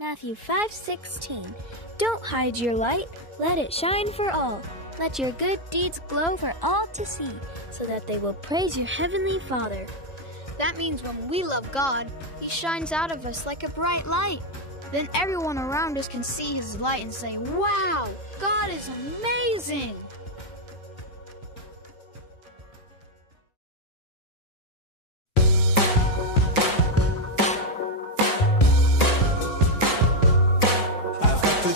Matthew 5:16. Don't hide your light, let it shine for all. Let your good deeds glow for all to see, so that they will praise your heavenly Father. That means when we love God, He shines out of us like a bright light. Then everyone around us can see His light and say, "Wow, God is amazing!"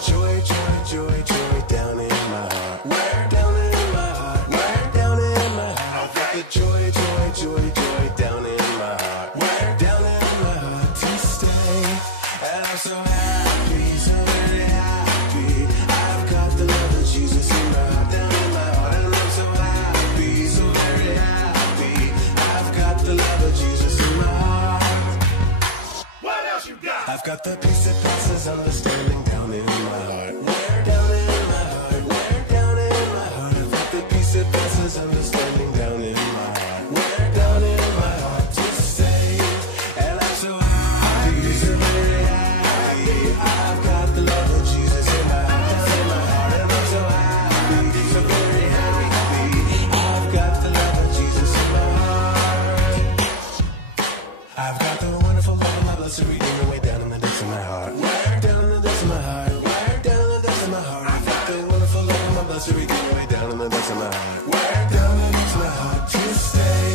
Joy, joy, joy, joy down in my heart. Where? Down in my heart. Where? Down in my heart. I've got the joy, joy, joy, joy down in my heart. Where? Down in my heart to stay. And I'm so happy, so very happy. I've got the love of Jesus in my heart, down in my heart. And I'm so happy, so very happy. I've got the love of Jesus in my heart. What else you got? I've got the peace that passes understanding down in my heart. Where? Down in my heart. Where? Down in my heart. I've got the peace that passes understanding down in my heart. Where? Down in my heart to stay. And I'm so happy, so very happy. I've got the love of Jesus in my heart, down in my heart. And I'm so happy, so very happy. I've got the love of Jesus in my heart. I've got the wonderful love of my blessed Redeemer way down in the depths of my heart. Where? Down in the depths of my heart. Where? Down in the depths of my heart. I've got the wonderful love of my blessed Redeemer way down in the depths of my heart. Where? Down in the depths of my heart to stay.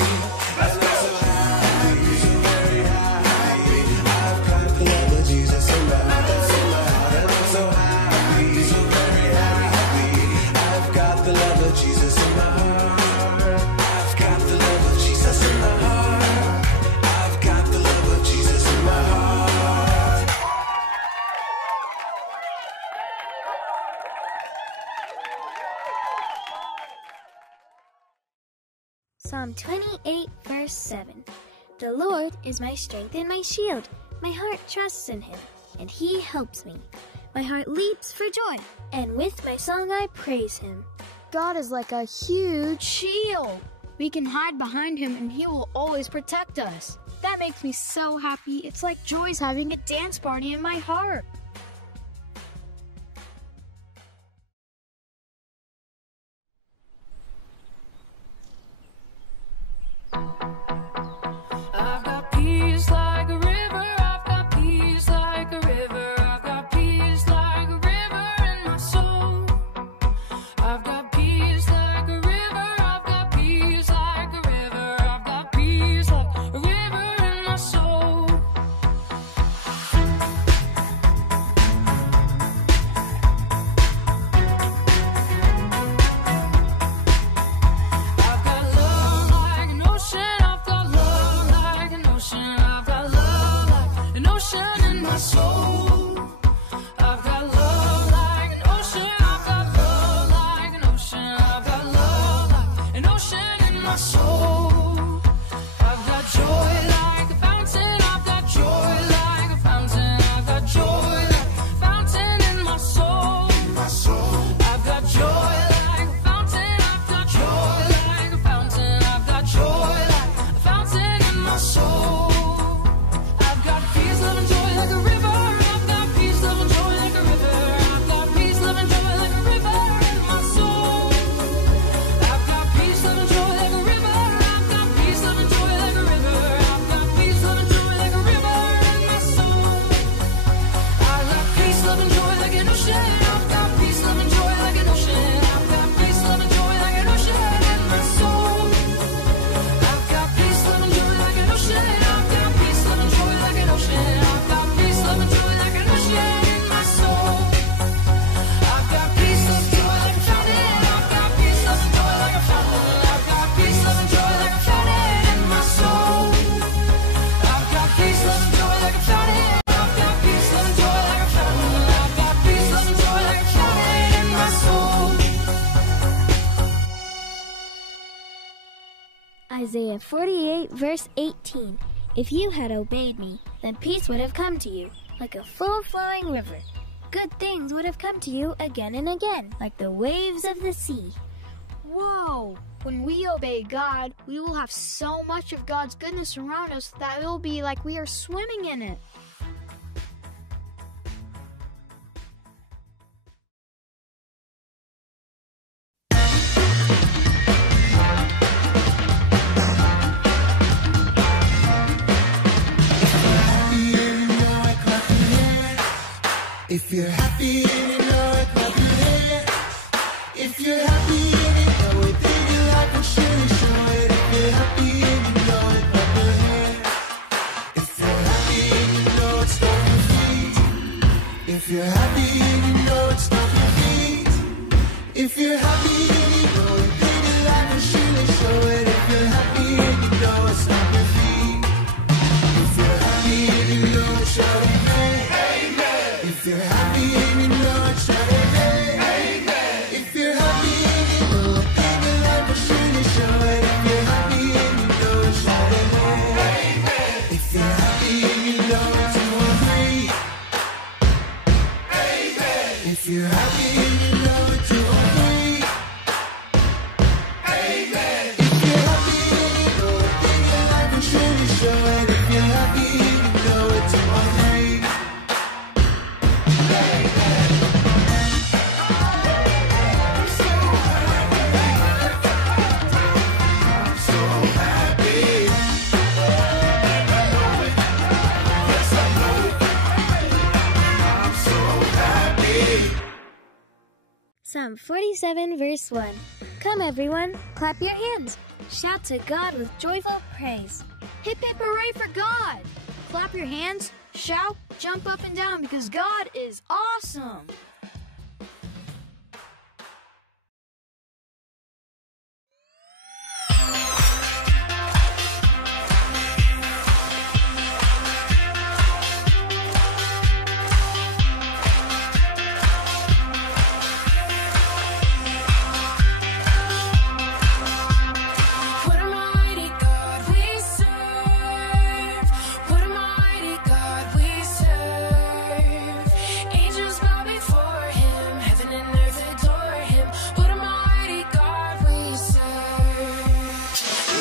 And I'm so happy, so very happy. I've got the love of Jesus in my heart, that's in my heart. And I'm so happy, so very happy. I've got the love of Jesus in my heart. I've got the love of Jesus in my heart. I've got the love of Jesus in my heart. Psalm 28, verse 7. The Lord is my strength and my shield. My heart trusts in Him, and He helps me. My heart leaps for joy, and with my song I praise Him. God is like a huge shield. We can hide behind Him and He will always protect us. That makes me so happy. It's like joy's having a dance party in my heart. I've got peace like a river, I've got peace like a river, I've got peace like a river in my soul. I've got peace like a river, I've got peace like a river, I've got peace like a river in my soul. I've got love like an ocean, I've got love like an ocean, I've got love like an ocean in my soul. I've got love like an ocean, I've got love like an ocean, I've got love like an ocean in my soul. I've got joy like a fountain, I've got joy like a fountain, I've got joy like a fountain in my soul. I've got joy like a fountain, I've got joy like a fountain, I've got joy like a fountain in my soul. I've got peace, love, and joy like a river. I've got peace, love, and joy like a river. I've got peace, love, and joy like a river in my soul. I've got peace, love, and joy like a river. I've got peace, love, and joy like a river. I've got peace, love, and joy like a river in my soul. I've got peace, love, and joy like an ocean. I've got peace, love, and joy like an ocean. I've got peace, love, and joy like an ocean in my soul. I've got peace, love, and joy like an ocean. I've got peace, love, and joy like an ocean. I've got peace, love, and joy like an ocean in my soul. I've got peace, love, and joy like a fountain. I've got peace, love, and joy like a fountain. I've got peace, love, and joy like a fountain in my soul. I've got peace, love, and joy like a fountain. I've got peace, love, and joy like a fountain. I've got peace, love, and joy like a fountain in my soul. Isaiah 48, verse 18. If you had obeyed me, then peace would have come to you, like a full-flowing river. Good things would have come to you again and again, like the waves of the sea. Whoa! When we obey God, we will have so much of God's goodness around us that it will be like we are swimming in it. If you're happy and you know it, clap your hands. If you're happy and you know it, then your life will surely show it. If you're happy and you know it, clap your hands. If you're happy and you know it, stomp your feet. If you're happy and you know it, stomp your feet. If you're happy and you know it, then your life will surely show it. If you're happy and you know it, stomp your feet. If you're happy and you know it, shout amen. Amen. If you're happy and you know it, shout amen. Amen. If you're happy and you know it, then your life will surely show it. If you're happy and you know it, shout amen. Amen. If you're happy and you know it, 2 or 3. Amen. If you're happy and you know it, 2 or 3. Amen. If you're happy and you know it, then your life will surely show it. If you're happy and you know it, 2 or 3. Psalm 47, verse 1. Come, everyone, clap your hands. Shout to God with joyful praise. Hip hip hooray for God! Clap your hands, shout, jump up and down because God is awesome! What a mighty God we serve. What a mighty God we serve. Angels bow before him. Heaven and earth adore him. What a mighty God we serve.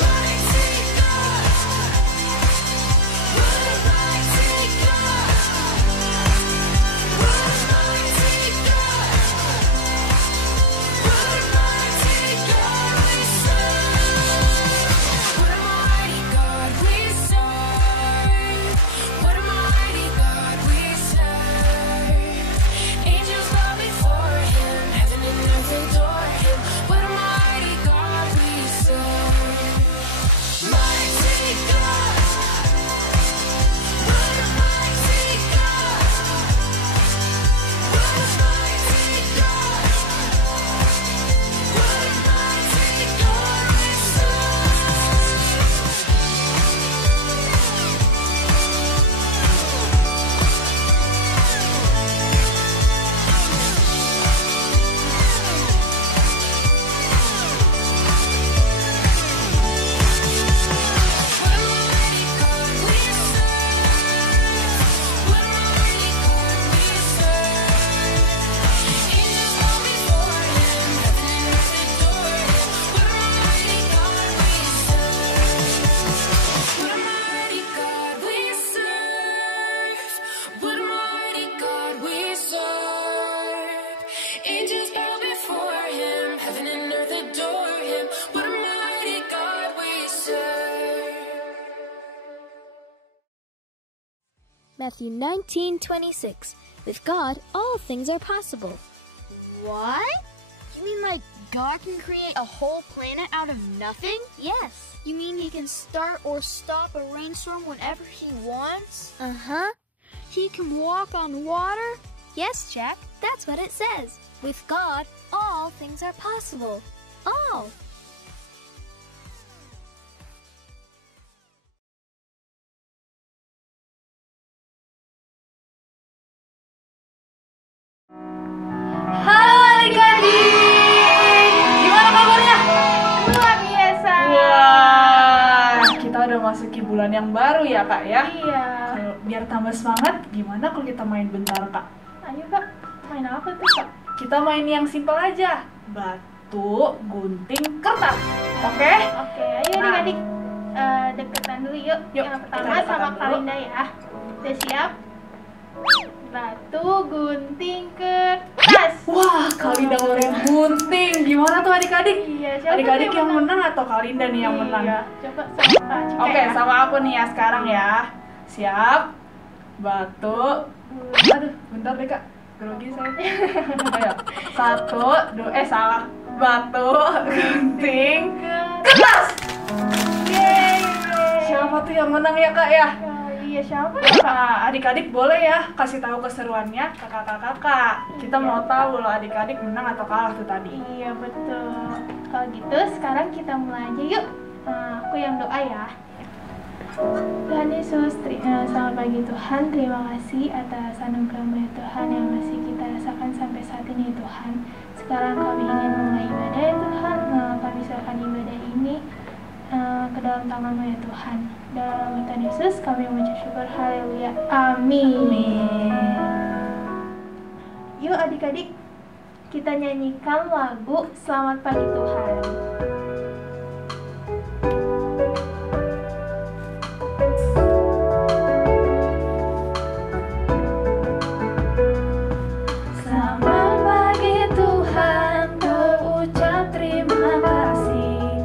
Mighty God. What a mighty God. What a mighty God. What a mighty God we serve. What a mighty God we serve. What a mighty God we serve. Angels bow before him. Heaven and earth adore him. What a mighty God we serve. Mighty God. What a mighty God. What a mighty God. What a mighty God we Angels bow before him, heaven and earth adore him. What a mighty God we serve. Matthew 19:26. With God, all things are possible. What? You mean like God can create a whole planet out of nothing? Yes. You mean he can start or stop a rainstorm whenever he wants? Uh-huh. He can walk on water? Yes, Jack, that's what it says. With God, all things are possible. All. Halo adik-adik, gimana kabarnya? Luar biasa. Wah, kita udah masuki bulan yang baru ya kak ya? Iya. Kalau biar tambah semangat, gimana kalau kita main bentar kak? Ayo kak, main apa tuh kak? Kita main yang simpel aja, batu, gunting, kertas, oke? Oke, ayo Nah. adik-adik deketan dulu yuk. Yuk, Yang kita pertama deketan sama dulu. Kalinda ya. Udah siap? Batu, gunting, kertas. Wah, Kalinda ngeluarin gunting, gimana tuh adik-adik? Iya, siapa Adik-adik tuh yang menang atau Kalinda nih yang menang? Iya, coba sama Kak Cika Oke, ya. sama aku nih ya sekarang ya. Siap? Batu. Aduh, bentar deh kak. Grogi saya. Ayo. 1, 2, salah. Batu, gunting, kertas. Yeay. Siapa tuh yang menang ya kak ya? Iya, siapa ya, Kak? Nah, adik-adik boleh ya kasih tahu keseruannya ke kakak-kakak. Kita mau tahu loh adik-adik menang atau kalah tuh tadi. Iya, betul. Kalau gitu, sekarang kita mulai aja yuk. Aku yang doa ya. Tuhan Yesus, selamat pagi Tuhan. Terima kasih atas anugerah-Mu ya Tuhan yang masih kita rasakan sampai saat ini Tuhan. Sekarang kami ingin mulai ibadah ya Tuhan. Kami serahkan ibadah ini ke dalam tangan-Mu ya Tuhan. Dalam nama Tuhan Yesus kami mengucap syukur. Haleluya. Amin. Yuk adik-adik, kita nyanyikan lagu Selamat Pagi Tuhan. Selamat pagi Tuhan, ku ucap terima kasih.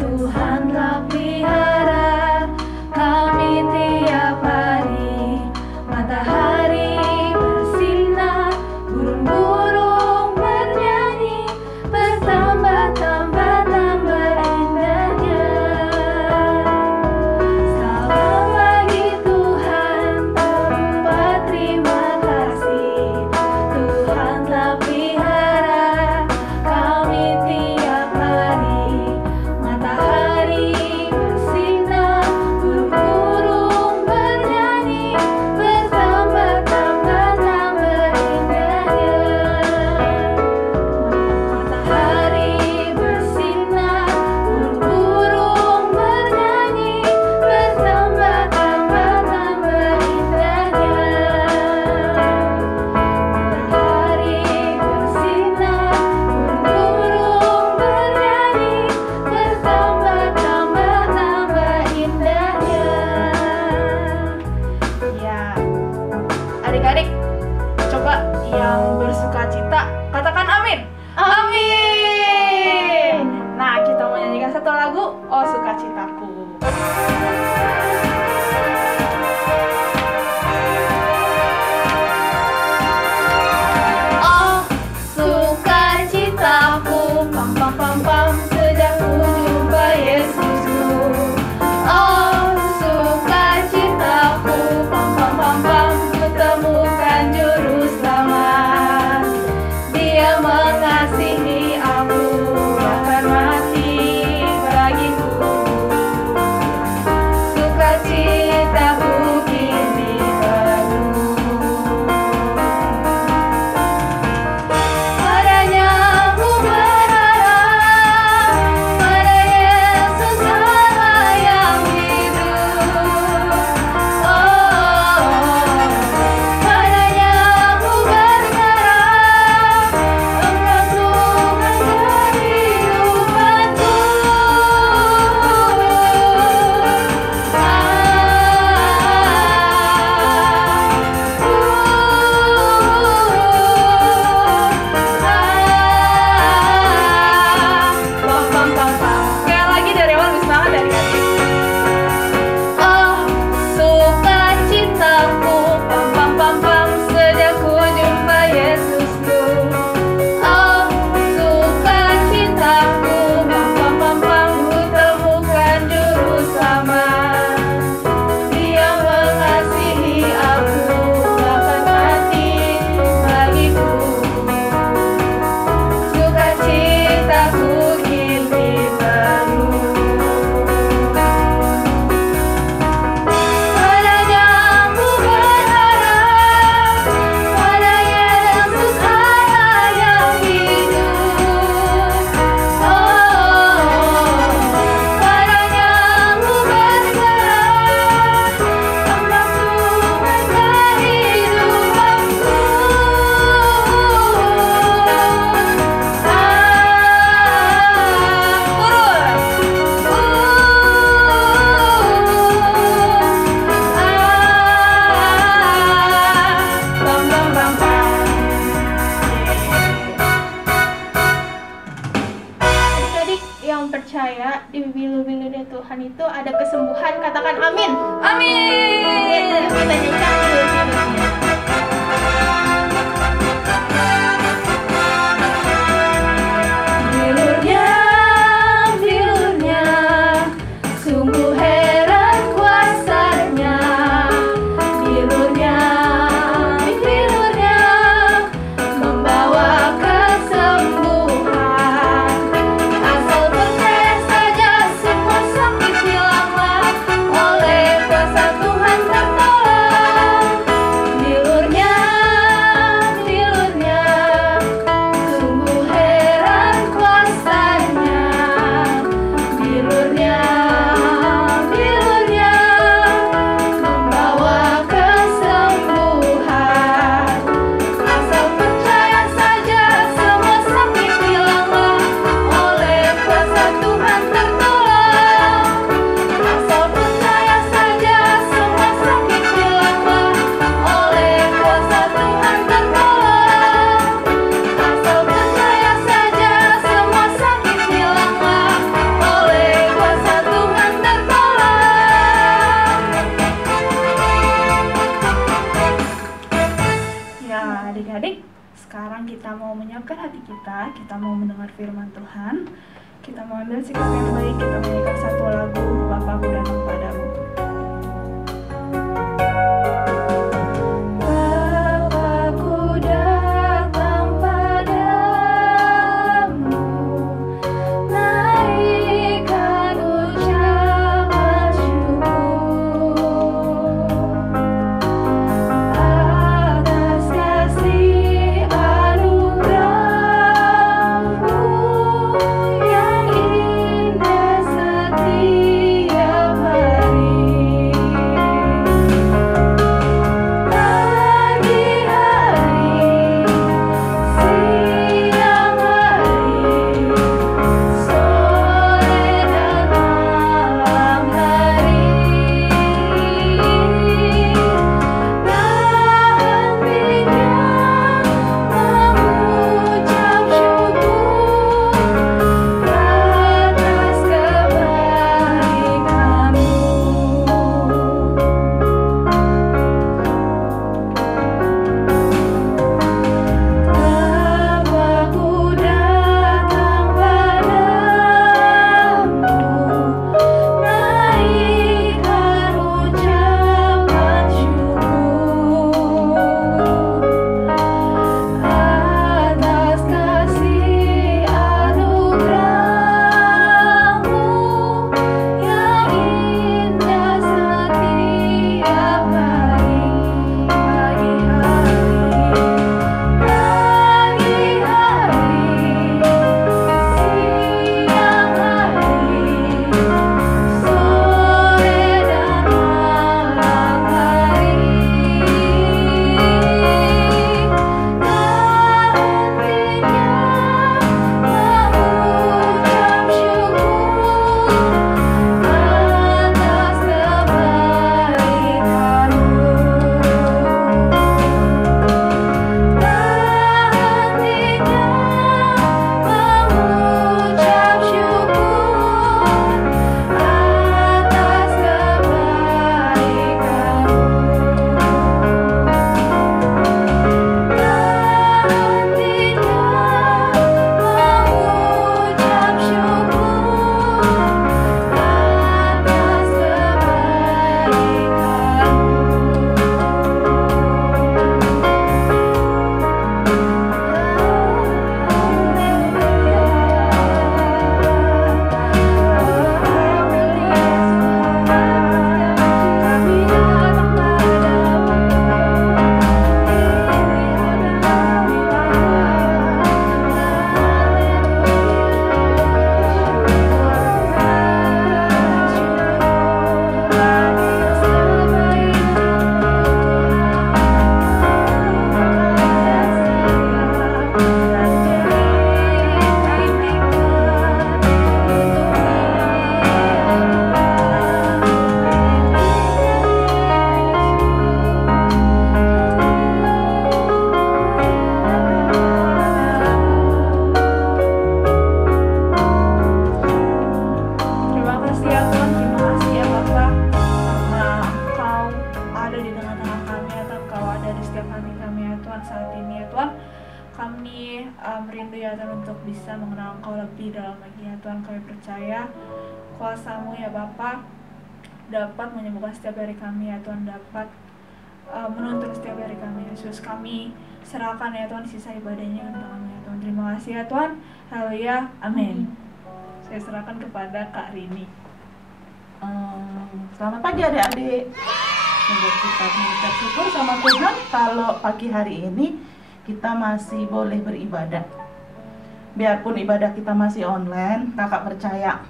Tuhan telah pelihara kami tiap hari. Matahari bersinar, burung-burung bernyanyi, bertambah-tambah indahnya. Selamat pagi Tuhan, terucap terima kasih. Tuhan telah pelihara kami tiap hari. Matahari bersinar, burung-burung bernyanyi, bertambah-tambah indahnya. Matahari bersinar, burung-burung bernyanyi, bertambah-tambah indahnya. Matahari bersinar, burung-burung bernyanyi, bertambah-tambah indahnya. Ya, adik-adik, coba yang bersuka cita katakan amin. Amin. Nah, kita mau nyanyikan satu lagu, Oh Sukacitaku. Oh sukacitaku, pam pam pam pam, sejak ku jumpa Yesusku. Oh sukacitaku, pam pam pam pam, ku temukan juru selamat. Dia mengasihi aku, bahkan mati bagiku. Sukacitaku kini penuh. Padanya ku berharap, pada Yesus Allah yang hidup. Oh, padanya ku berharap, Engkau Tuhan kehidupanku. Kayak lagi dari awal lebih semangat dari hati. Oh sukacitaku, pam pam pam pam, sejak ku jumpa Yesusku. Oh sukacitaku, pam pam pam pam, ku temukan juru selamat. Dia mengasihi aku, bahkan mati bagiku. Sukacitaku kini penuh. Padanya ku berharap, pada Yesus Allah yang hidup. Oh, padanya ku berharap, Engkau Tuhan kehidupanku. Adik-adik yang percaya di bilu-bilunya Tuhan itu ada kesembuhan, katakan amin. Amin. Kita nyanyikan bilu-bilunya. adik-adik, sekarang kita mau menyiapkan hati kita mau mendengar firman Tuhan. Kita mau ambil sikap yang baik, kita menyanyikan satu lagu, Bapakku datang padamu. Bapakku datang padamu, naikkan ucapan syukur atas kasih anugerah-Mu yang indah setiap hari. Pagi hari, siang hari, sore dan malam hari, tak hentinya mengucap syukur atas kebaikan-Mu. Bapakku datang padamu, naikkan ucapan syukur atas kasih anugerah-Mu yang indah setiap hari. Pagi hari, siang hari, sore dan malam hari, tak hentinya mengucap syukur atas kebaikan-Mu. Terima kasih ya Tuhan, terima kasih ya Bapak, karena Engkau ada di tengah-tengah kami ya Tuhan, Engkau ada di setiap hati kami ya Tuhan saat ini ya Tuhan. Kami merindu ya Tuhan untuk bisa mengenal Engkau lebih dalam lagi ya Tuhan. Kami percaya kuasa-Mu ya Bapak dapat menyembuhkan setiap dari kami ya Tuhan, dapat menuntun setiap dari kami. Yesus, kami serahkan ya Tuhan sisa ibadahnya ke tangan-Mu ya Tuhan. Terima kasih ya Tuhan. Haleluya, amin. Saya serahkan kepada Kak Rini. Selamat pagi adik-adik. Kita mengucap syukur sama Tuhan kalau pagi hari ini kita masih boleh beribadah. Biarpun ibadah kita masih online, kakak percaya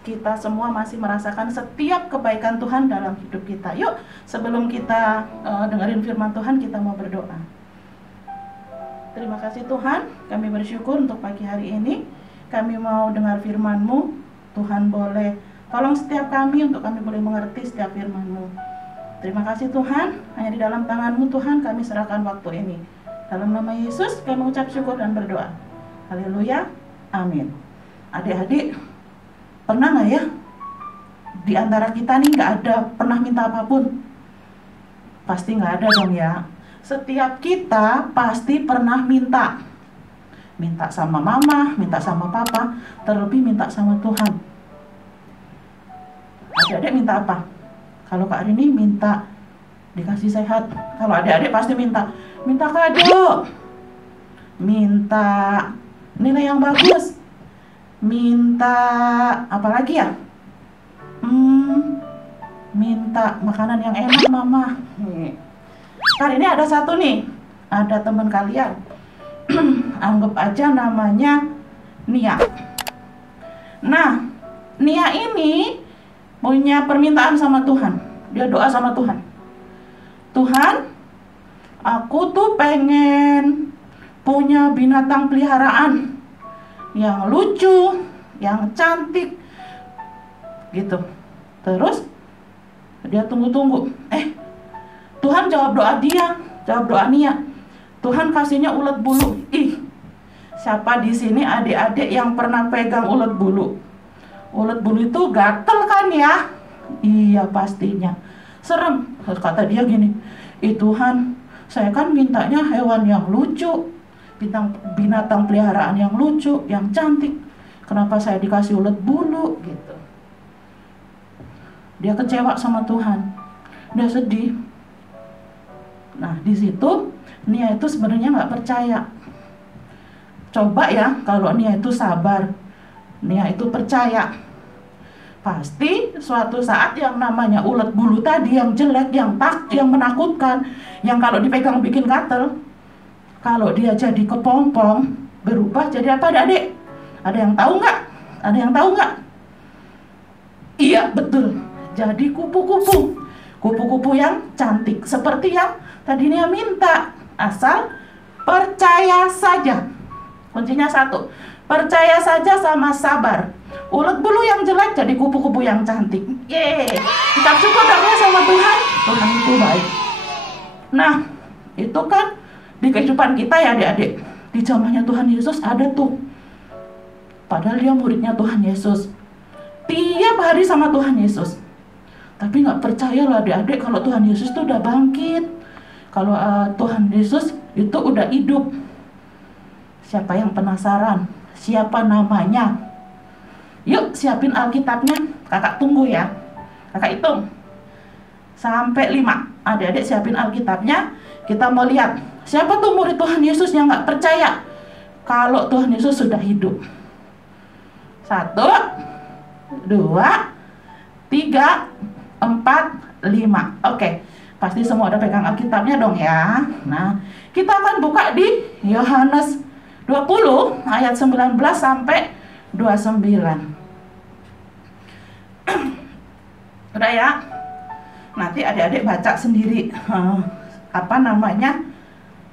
kita semua masih merasakan setiap kebaikan Tuhan dalam hidup kita. Yuk, sebelum kita dengerin firman Tuhan, kita mau berdoa. Terima kasih Tuhan, kami bersyukur untuk pagi hari ini. Kami mau dengar firman-Mu. Tuhan boleh tolong setiap kami untuk kami boleh mengerti setiap firman-Mu. Terima kasih Tuhan, hanya di dalam tangan-Mu Tuhan kami serahkan waktu ini. Dalam nama Yesus kami mengucap syukur dan berdoa. Haleluya, amin. Adik-adik, pernah nggak ya di antara kita nih nggak ada pernah minta apapun? Pasti nggak ada dong ya. Setiap kita pasti pernah minta. Minta sama mama, minta sama papa, terlebih minta sama Tuhan. Adik-adik minta apa? Kalau Kak Rini minta dikasih sehat. Kalau adik-adik pasti minta kado, minta nilai yang bagus, minta apa lagi ya? Minta makanan yang enak mama. Kali ini ada satu nih, ada teman kalian, anggap aja namanya Nia. Nah, Nia ini punya permintaan sama Tuhan. Dia doa sama Tuhan. Tuhan, aku tuh pengen punya binatang peliharaan yang lucu, yang cantik, gitu. Terus dia tunggu-tunggu. Tuhan jawab doa dia, jawab doa Nia. Tuhan kasihnya ulet bulu. Siapa di sini adik-adik yang pernah pegang ulet bulu? Ulet bulu itu gatel kan ya? Iya pastinya. Serem. Kata dia gini, Tuhan, saya kan mintanya hewan yang lucu, binatang peliharaan yang lucu, yang cantik. Kenapa saya dikasih ulet bulu? Gitu. Dia kecewa sama Tuhan. Dia sedih. Nah, di situ Nia itu sebenarnya nggak percaya. Coba ya, kalau Nia itu sabar, Nia itu percaya. Pasti suatu saat yang namanya ulet bulu tadi yang jelek, yang menakutkan, yang kalau dipegang bikin gatel, kalau dia jadi kepompong, berubah jadi apa, adik? Ada yang tahu nggak? Ada yang tahu nggak? Iya, betul. Jadi kupu-kupu. Kupu-kupu yang cantik, seperti yang tadi Nia minta. Asal percaya saja. Kuncinya satu, percaya saja sama sabar. Ulet bulu yang jelek jadi kupu-kupu yang cantik. Yeay, kita syukur ya sama Tuhan. Tuhan itu baik. Nah, itu kan di kehidupan kita ya adik-adik. Di zamannya Tuhan Yesus ada tuh. Padahal dia muridnya Tuhan Yesus. Tiap hari sama Tuhan Yesus. Tapi nggak percaya loh adik-adik kalau Tuhan Yesus itu udah bangkit. Kalau Tuhan Yesus itu udah hidup. Siapa yang penasaran? Siapa namanya? Yuk siapin Alkitabnya. Kakak tunggu ya. Kakak hitung sampai 5. Adik-adik siapin Alkitabnya. Kita mau lihat siapa tuh murid Tuhan Yesus yang nggak percaya kalau Tuhan Yesus sudah hidup. 1, 2, 3, 4, 5. Oke, pasti semua udah pegang Alkitabnya dong ya. Nah, kita akan buka di Yohanes 20 ayat 19 sampai 29. Udah ya? Nanti adik-adik baca sendiri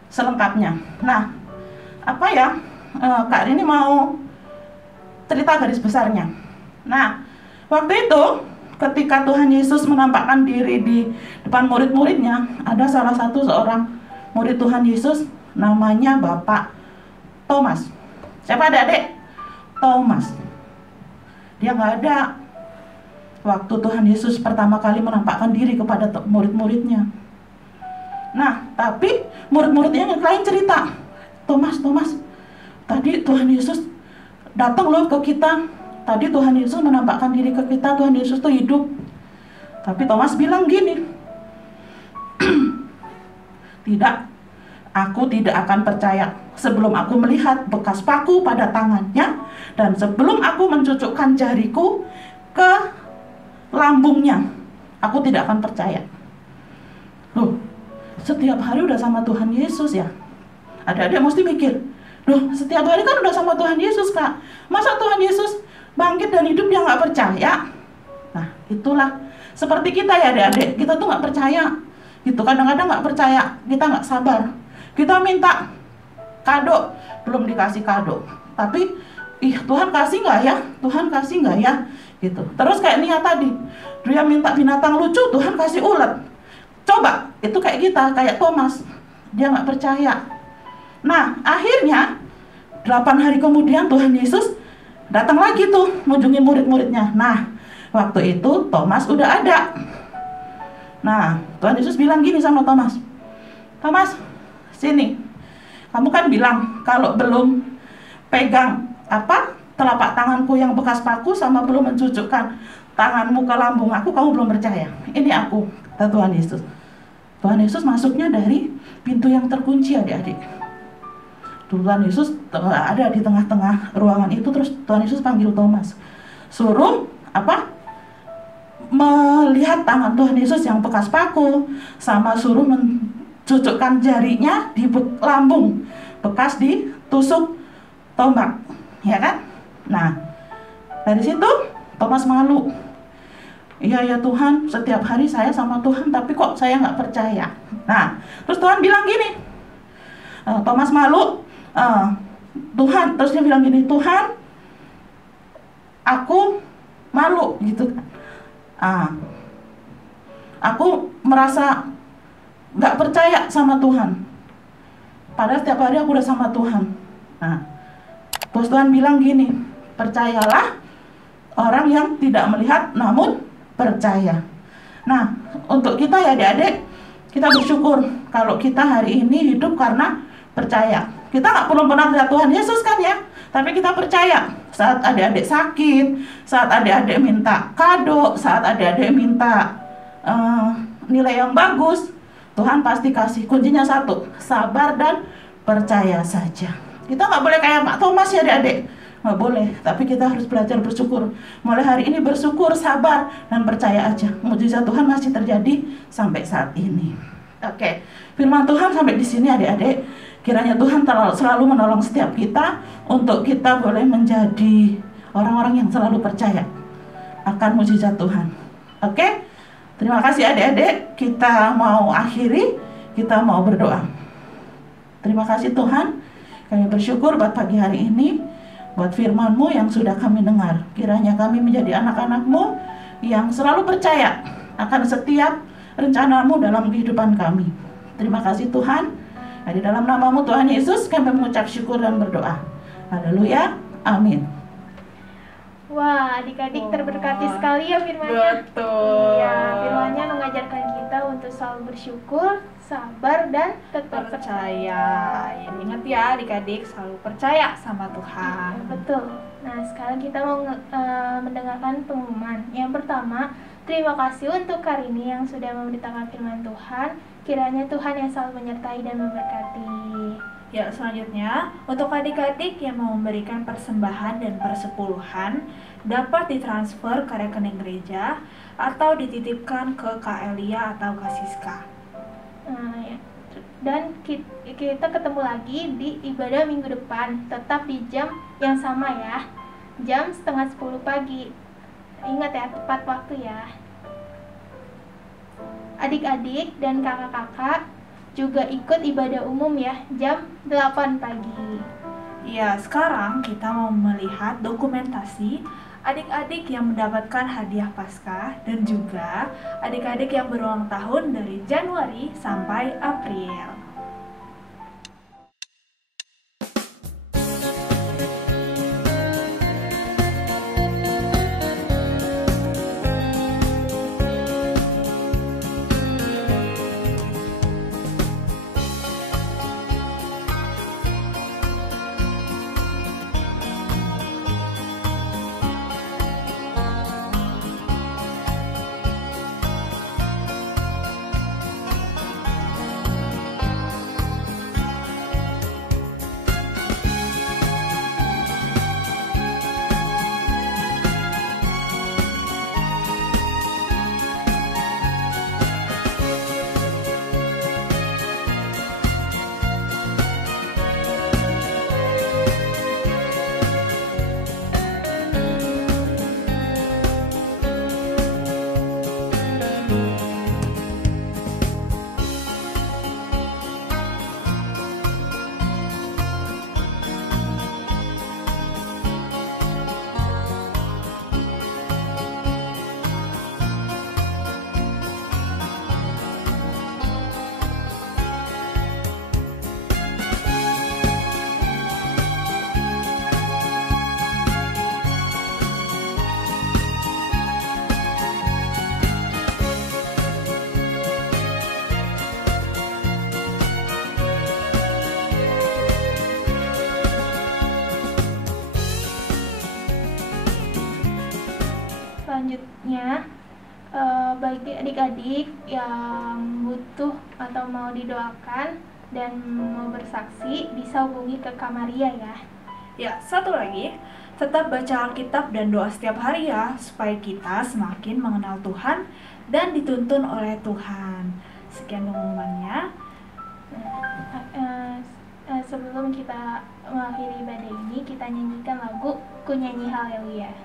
selengkapnya. Nah, apa ya? Kak Rini mau cerita garis besarnya. Nah, waktu itu ketika Tuhan Yesus menampakkan diri di depan murid-muridnya, ada salah satu seorang murid Tuhan Yesus namanya Bapak Thomas. Siapa adik-adik? Thomas. Dia nggak ada waktu Tuhan Yesus pertama kali menampakkan diri kepada murid-muridnya. Nah, tapi murid-muridnya yang lain cerita, Thomas, tadi Tuhan Yesus datang loh ke kita. Tadi Tuhan Yesus menampakkan diri ke kita, Tuhan Yesus tuh hidup. Tapi Thomas bilang gini, tidak, aku tidak akan percaya sebelum aku melihat bekas paku pada tangannya dan sebelum aku mencucukkan jariku ke lambungnya. Aku tidak akan percaya. Loh, setiap hari udah sama Tuhan Yesus ya. Adik-adik mesti mikir, loh setiap hari kan udah sama Tuhan Yesus kak. Masa Tuhan Yesus bangkit dan hidup dia nggak percaya? Nah, itulah seperti kita ya adik-adik. Kita tuh nggak percaya. Gitu, kadang-kadang nggak percaya. Kita nggak sabar. Kita minta kado, belum dikasih kado. Tapi, Tuhan kasih nggak ya? Tuhan kasih nggak ya? Gitu. Terus kayak Nia tadi, dia minta binatang lucu, Tuhan kasih ulet. Coba, itu kayak kita, kayak Thomas. Dia nggak percaya. Nah, akhirnya 8 hari kemudian Tuhan Yesus datang lagi tuh ngunjungin murid-muridnya. Nah, waktu itu Thomas udah ada. Nah, Tuhan Yesus bilang gini sama Thomas, Thomas, sini. Kamu kan bilang kalau belum pegang telapak tanganku yang bekas paku sama belum mencucukkan tanganmu ke lambung aku, kamu belum percaya. Ini aku, kata Tuhan Yesus. Tuhan Yesus masuknya dari pintu yang terkunci, adik-adik. Tuhan Yesus ada di tengah-tengah ruangan itu, terus Tuhan Yesus panggil Thomas. Suruh melihat tangan Tuhan Yesus yang bekas paku, sama suruh mencucukkan jarinya di lambung bekas ditusuk tombak, ya kan? Nah, dari situ Thomas malu. Iya ya Tuhan, setiap hari saya sama Tuhan, tapi kok saya nggak percaya. Nah, terus Tuhan bilang gini, Thomas malu, Tuhan, terus dia bilang gini, Tuhan, aku malu gitu kan. Aku merasa nggak percaya sama Tuhan. Padahal setiap hari aku udah sama Tuhan. Nah, terus Tuhan bilang gini, percayalah orang yang tidak melihat namun percaya. Nah, untuk kita ya adik-adik, kita bersyukur kalau kita hari ini hidup karena percaya. Kita nggak perlu pernah lihat Tuhan Yesus kan ya, tapi kita percaya. Saat adik-adik sakit, saat adik-adik minta kado, saat adik-adik minta nilai yang bagus, Tuhan pasti kasih. Kuncinya satu, sabar dan percaya saja. Kita nggak boleh kayak Pak Thomas ya adik-adik, nggak boleh. Tapi kita harus belajar bersyukur. Mulai hari ini bersyukur, sabar, dan percaya aja. Mujizat Tuhan masih terjadi sampai saat ini. Oke, firman Tuhan sampai di sini adik-adik. Kiranya Tuhan selalu menolong setiap kita untuk kita boleh menjadi orang-orang yang selalu percaya akan mujizat Tuhan. Oke, terima kasih adik-adik. Kita mau akhiri, kita mau berdoa. Terima kasih Tuhan, kami bersyukur buat pagi hari ini, buat firman-Mu yang sudah kami dengar. Kiranya kami menjadi anak-anak-Mu yang selalu percaya akan setiap rencana-Mu dalam kehidupan kami. Terima kasih Tuhan. Di dalam nama-Mu Tuhan Yesus kami mengucap syukur dan berdoa. Haleluya, amin. Wah, adik-adik terberkati sekali ya firman-Nya. Betul. Iya, firman-Nya mengajarkan kita untuk selalu bersyukur, sabar, dan tetap Percaya. Ya, ingat ya adik-adik, selalu percaya sama Tuhan. Betul. Nah, sekarang kita mau mendengarkan pengumuman. Yang pertama, terima kasih untuk Karini yang sudah memberitakan firman Tuhan. Kiranya Tuhan yang selalu menyertai dan memberkati. Ya, selanjutnya untuk adik-adik yang mau memberikan persembahan dan persepuluhan dapat ditransfer ke rekening gereja atau dititipkan ke Kak Elia atau Kak Siska. Ya. Dan kita ketemu lagi di ibadah minggu depan, tetap di jam yang sama ya, jam 9:30 pagi. Ingat ya, tepat waktu ya. Adik-adik dan kakak-kakak juga ikut ibadah umum ya, jam 8 pagi. Ya, sekarang kita mau melihat dokumentasi adik-adik yang mendapatkan hadiah Paskah dan juga adik-adik yang berulang tahun dari Januari sampai April. bagi adik-adik yang butuh atau mau didoakan dan mau bersaksi, bisa hubungi ke Kak Maria ya. Ya, satu lagi, tetap baca Alkitab dan doa setiap hari ya, supaya kita semakin mengenal Tuhan dan dituntun oleh Tuhan. Sekian pengumumannya. Sebelum kita mengakhiri ibadah ini, kita nyanyikan lagu Ku Nyanyi Haleluya.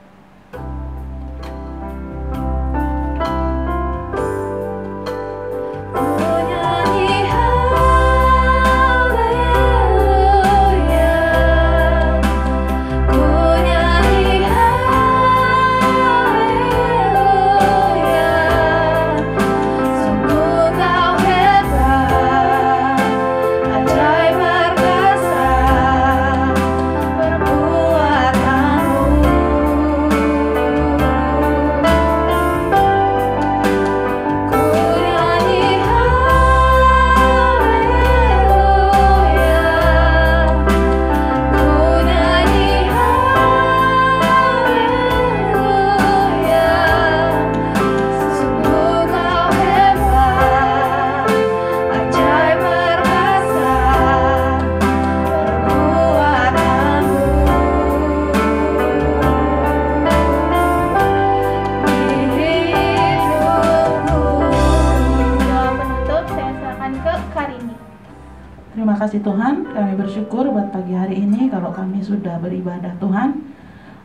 Terima kasih Tuhan, kami bersyukur buat pagi hari ini kalau kami sudah beribadah Tuhan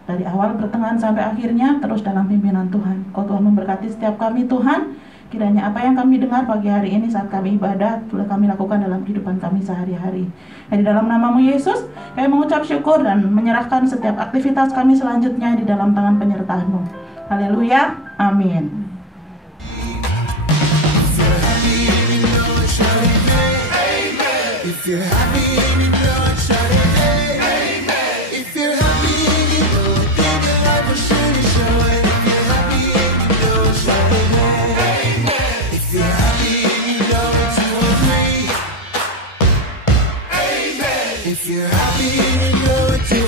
dari awal pertengahan sampai akhirnya terus dalam pimpinan Tuhan. Kau Tuhan memberkati setiap kami Tuhan, kiranya apa yang kami dengar pagi hari ini saat kami ibadah boleh kami lakukan dalam kehidupan kami sehari-hari. Di dalam nama-Mu Yesus kami mengucap syukur dan menyerahkan setiap aktivitas kami selanjutnya di dalam tangan penyertaan-Mu. Haleluya, amin. If you're happy and you know it, shout it, amen. If you're happy and you know it, then your life will surely show it. If you're happy and you know it, shout it, amen. If you're happy and you know it, 2 or 3, amen. If you're happy and you know it, 2